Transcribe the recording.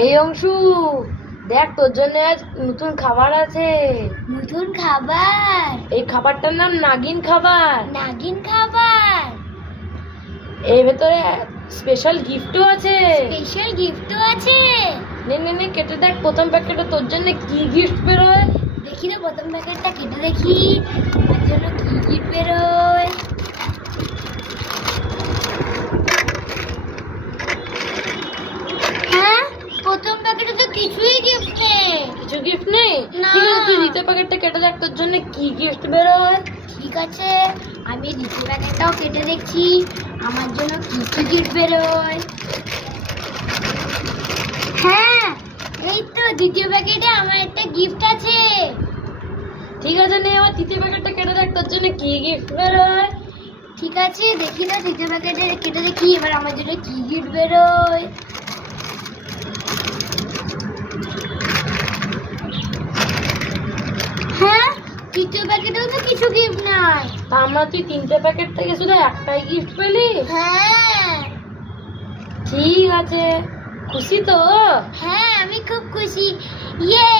এই অংশু, দেখ তোর জন্য আজ নতুন খাবার আছে। নতুন খাবার? এই খাবারটার নাম নাগিন খাবার। নাগিন খাবার? এর ভেতরে স্পেশাল গিফটও আছে। স্পেশাল গিফটও আছে? নে নে নে, কেটে দেখ প্রথম প্যাকেটে তোর জন্য কি গিফট বেরোয়। দেখি না প্রথম প্যাকেটটা কেটে দেখি তার জন্য কি গিফট বেরোয়। হ্যাঁ, প্রথম প্যাকেটে তো কিছুই গিফট নেই। কিছু গিফট নেই? না। ঠিক আছে, তুই দ্বিতীয় প্যাকেটটা কেটে দেখ তোর জন্য কি গিফট বেরোয়। ঠিক আছে, আমি দ্বিতীয় প্যাকেটটাও কেটে দেখছি আমার জন্য কি কি গিফট বেরোয়। হ্যাঁ, এই তো দ্বিতীয় প্যাকেটে আমার একটা গিফট আছে। ঠিক আছে, নে এবার তৃতীয় প্যাকেটটা কেটে দেখ তোর জন্য কি গিফট বেরোয়। ঠিক আছে, দেখি না তৃতীয় প্যাকেটে কেটে দেখি এবার আমার জন্য কি গিফট বেরোয়। হ্যাঁ, তৃতীয় প্যাকেটেও তো কিছু গিফট নাই। তা আমরা তুই তিনটে প্যাকেট থেকে শুধু একটাই গিফট পেলি? হ্যাঁ। ঠিক আছে, খুশি তো? হ্যাঁ, আমি খুব খুশি। ইয়ে।